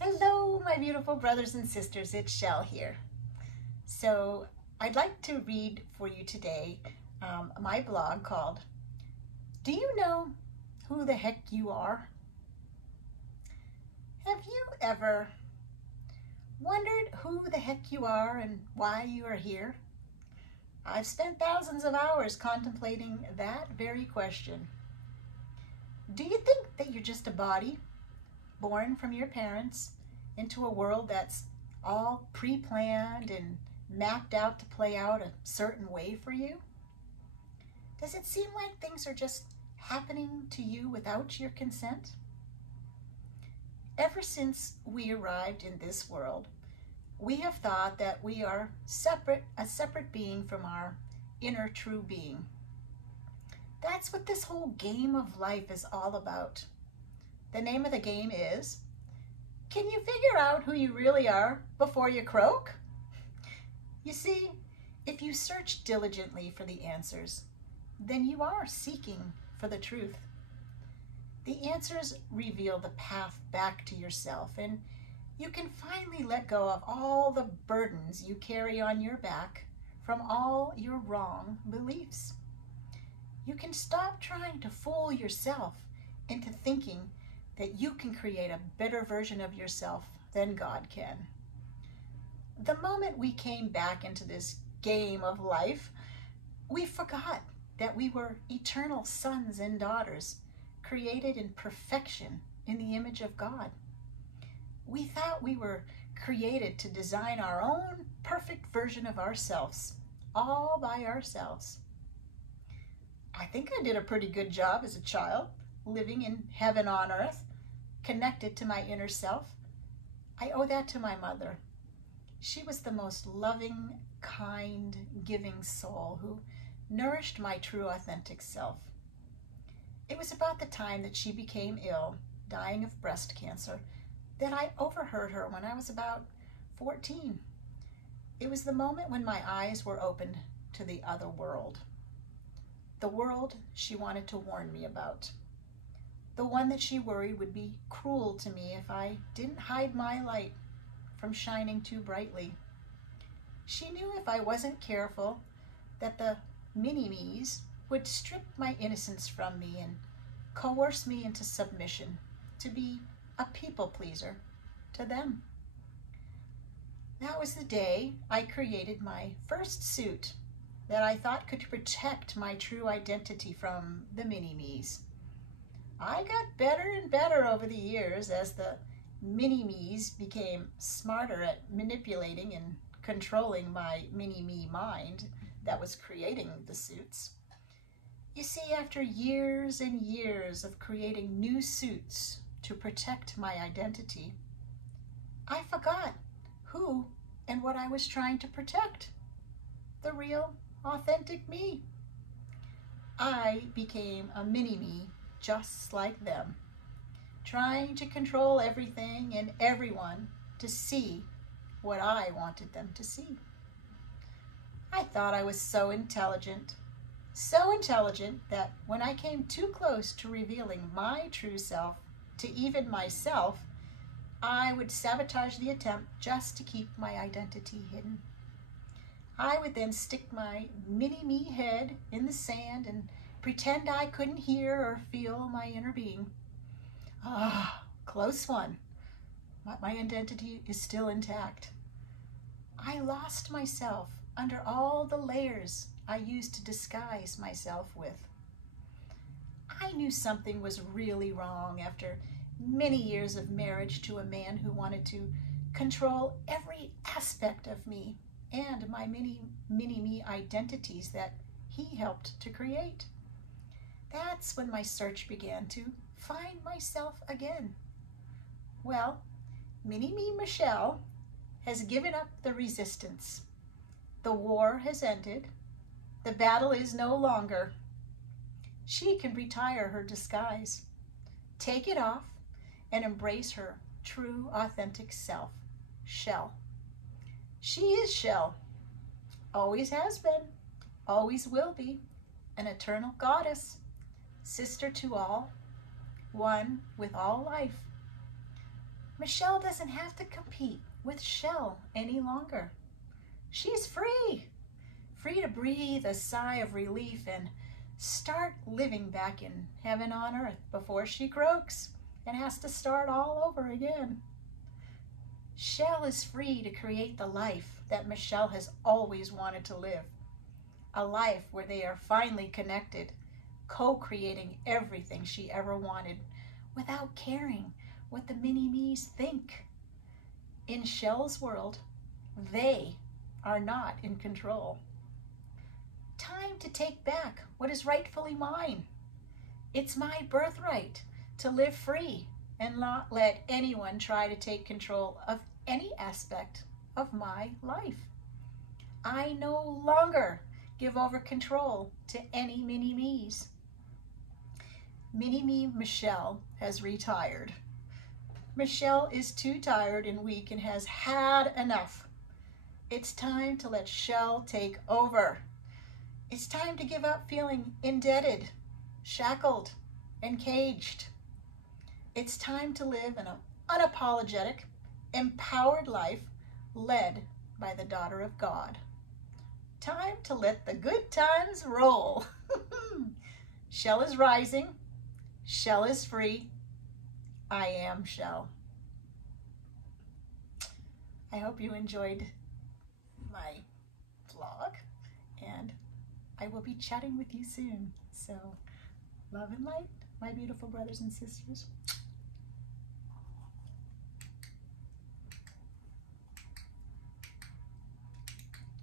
Hello, my beautiful brothers and sisters. It's Chelle here. So, I'd like to read for you today my blog called Do You Know Who the Heck You Are? Have you ever wondered who the heck you are and why you are here? I've spent thousands of hours contemplating that very question. Do you think that you're just a body born from your parents into a world that's all pre-planned and mapped out to play out a certain way for you? Does it seem like things are just happening to you without your consent? Ever since we arrived in this world, we have thought that we are a separate being from our inner true being. That's what this whole game of life is all about. The name of the game is, can you figure out who you really are before you croak? You see, if you search diligently for the answers, then you are seeking for the truth. The answers reveal the path back to yourself, and you can finally let go of all the burdens you carry on your back from all your wrong beliefs. You can stop trying to fool yourself into thinking that you can create a better version of yourself than God can. The moment we came back into this game of life, we forgot that we were eternal sons and daughters, created in perfection in the image of God. We thought we were created to design our own perfect version of ourselves, all by ourselves. I think I did a pretty good job as a child, living in heaven on earth, connected to my inner self. I owe that to my mother. She was the most loving, kind, giving soul who nourished my true, authentic self. It was about the time that she became ill, dying of breast cancer, that I overheard her when I was about 14. It was the moment when my eyes were opened to the other world. The world she wanted to warn me about. The one that she worried would be cruel to me if I didn't hide my light from shining too brightly. She knew if I wasn't careful that the mini-me's would strip my innocence from me and coerce me into submission, to be a people pleaser to them. That was the day I created my first suit that I thought could protect my true identity from the mini-me's. I got better and better over the years as the mini-me's became smarter at manipulating and controlling my mini-me mind that was creating the suits. You see, after years and years of creating new suits to protect my identity, I forgot who and what I was trying to protect. The real, authentic me. I became a mini-me just like them, trying to control everything and everyone to see what I wanted them to see. I thought I was so intelligent that when I came too close to revealing my true self to even myself, I would sabotage the attempt just to keep my identity hidden. I would then stick my mini-me head in the sand and pretend I couldn't hear or feel my inner being. Close one. My identity is still intact. I lost myself under all the layers I used to disguise myself with. I knew something was really wrong after many years of marriage to a man who wanted to control every aspect of me and my mini-me identities that he helped to create. That's when my search began to find myself again. Well, mini-me Michelle has given up the resistance. The war has ended. The battle is no longer. She can retire her disguise, take it off, and embrace her true, authentic self, Chelle. She is Chelle, always has been, always will be, an eternal goddess, sister to all, one with all life. Michelle doesn't have to compete with Chelle any longer. She's free, free to breathe a sigh of relief and start living back in heaven on earth before she croaks and has to start all over again. Chelle is free to create the life that Michelle has always wanted to live. A life where they are finally connected, co-creating everything she ever wanted without caring what the mini-me's think. In Chelle's world, they are not in control. Time to take back what is rightfully mine. It's my birthright to live free and not let anyone try to take control of any aspect of my life. I no longer give over control to any mini-me's. Mini-me Michelle has retired. Michelle is too tired and weak and has had enough. It's time to let Chelle take over. It's time to give up feeling indebted, shackled, and caged. It's time to live an unapologetic, empowered life led by the daughter of God. Time to let the good times roll. Chelle is rising. Chelle is free. I am Chelle. I hope you enjoyed my vlog, and I will be chatting with you soon. So, love and light, my beautiful brothers and sisters.